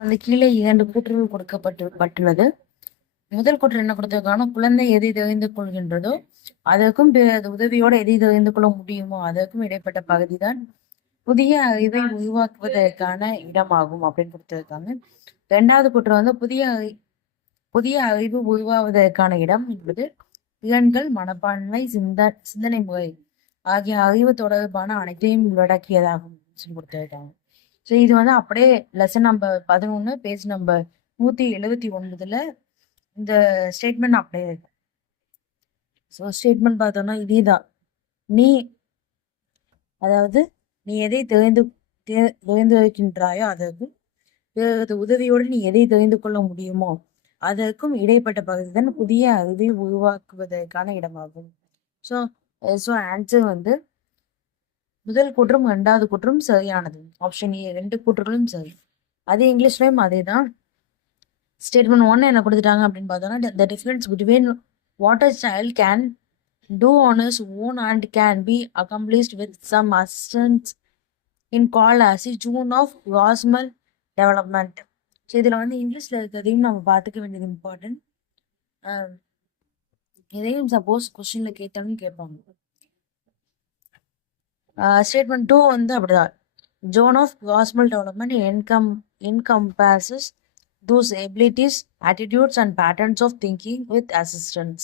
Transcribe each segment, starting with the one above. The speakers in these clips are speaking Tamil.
அந்த கீழே 2 கூற்றுகள் கொடுக்கப்பட்டுள்ளது. முதல் கூற்று என்ன கொடுத்திருக்காங்கன்னா, குழந்தை எதை தெரிந்து கொள்கின்றதோ அதற்கும் உதவியோடு எதை தெரிந்து கொள்ள முடியுமோ அதற்கும் இடைப்பட்ட பகுதிதான் புதிய அறிவை உருவாக்குவதற்கான இடமாகும் அப்படின்னு கொடுத்திருக்காங்க. 2வது கூற்று வந்து புதிய அறிவு உருவாவதற்கான இடம் என்பது திறன்கள், மனப்பான்மை, சிந்தனை முறை ஆகிய அறிவு தொடர்பான அனைத்தையும் உள்ளடக்கியதாகும் கொடுத்திருக்காங்க. ஸோ இது வந்து அப்படியே லெசன் நம்பர் 11 பேஜ் நம்பர் 179 இந்த ஸ்டேட்மெண்ட் அப்படியே இருக்கு. ஸோ ஸ்டேட்மெண்ட் பார்த்தோம்னா இதேதான். அதாவது நீ எதை தெரிந்து வைக்கின்றாயோ அதற்கும் உதவியோடு நீ எதை தெரிந்து கொள்ள முடியுமோ அதற்கும் இடைப்பட்ட பகுதி தான் புதிய அறிவை உருவாக்குவதற்கான இடமாகும். ஸோ ஆன்சர் வந்து முதல் கூற்றும் 2வது கூற்றும் சரியானது. ஆப்ஷன் ஏ 2 கூற்றுகளும் சரி. அதே இங்கிலீஷ்லயும் அதே தான். ஸ்டேட்மெண்ட் 1 என்ன கொடுத்துட்டாங்க அப்படின்னு பார்த்தோம்னா, the difference between what a child can do on his own and can be accomplished with some assistance in called as a zone of Rosmal development. So இதில் வந்து இங்கிலீஷில் இருக்கிறதையும் நம்ம பார்த்துக்க வேண்டியது இம்பார்ட்டன்ட். இதையும் சப்போஸ் கொஸ்டினில் கேட்டாலும் கேட்பாங்க. ஸ்டேட்மெண்ட் 2 வந்து அப்படிதான். Zone of Rosmal development encompasses those abilities, attitudes and patterns of thinking with assistance.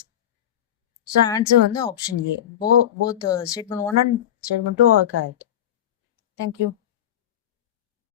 So answer வந்து option A. Both statement 1 and statement 2 are correct. Thank you.